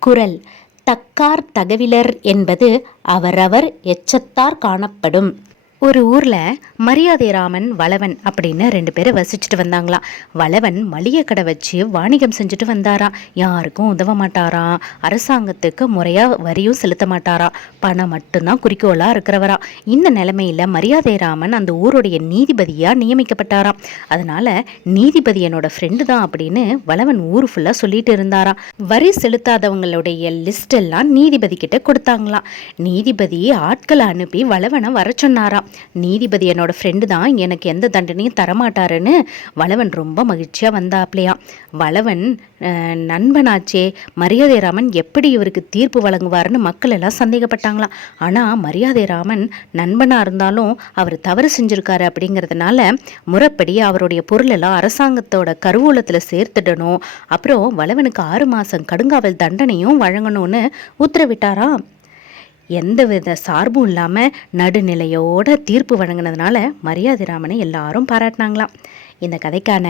குரல். தக்கார் தகவிலர் என்பது அவரவர் எச்சத்தார் காணப்படும். ஒரு ஊரில் மரியாதை ராமன் வளவன் அப்படின்னு ரெண்டு பேரும் வசிச்சுட்டு வந்தாங்களாம் வளவன் மளிகை கடை வச்சு வாணிகம் செஞ்சுட்டு வந்தாராம் யாருக்கும் உதவ மாட்டாராம் அரசாங்கத்துக்கு முறையாக வரியும் செலுத்த மாட்டாராம் பணம் மட்டும்தான் குறிக்கோளாக இருக்கிறவரா. இந்த நிலைமையில் மரியாதை ராமன் அந்த ஊருடைய நீதிபதியாக நியமிக்கப்பட்டாராம் அதனால் நீதிபதி என்னோட ஃப்ரெண்டு தான் அப்படின்னு வளவன் ஊர் ஃபுல்லாக சொல்லிட்டு இருந்தாராம் வரி செலுத்தாதவங்களுடைய லிஸ்ட் எல்லாம் நீதிபதி கிட்ட கொடுத்தாங்களாம். நீதிபதி ஆட்களை அனுப்பி வளவனை வர சொன்னாராம் நீதிபதி என்னோட ஃப்ரெண்டு தான். எனக்கு எந்த தண்டனையும் தரமாட்டாருன்னு வளவன் ரொம்ப மகிழ்ச்சியாக வந்தாப்லையாம் வளவன் நண்பனாச்சே மரியாதை ராமன் எப்படி இவருக்கு தீர்ப்பு வழங்குவாருன்னு மக்கள் எல்லாம் சந்தேகப்பட்டாங்களாம். ஆனால் மரியாதை ராமன் நண்பனாக இருந்தாலும் அவர் தவறு செஞ்சுருக்காரு அப்படிங்கிறதுனால முறைப்படி அவருடைய பொருளெல்லாம் அரசாங்கத்தோட கருவூலத்தில் சேர்த்துடணும். அப்புறம் வளவனுக்கு ஆறு மாதம் கடுங்காவல் தண்டனையும் வழங்கணும்னு உத்தரவிட்டாராம். எந்தவித சார்பும் இல்லாமல் நடுநிலையோட தீர்ப்பு வழங்கினதுனால மரியாதை ராமனை எல்லாரும் பாராட்டினாங்களாம். இந்த கதைக்கான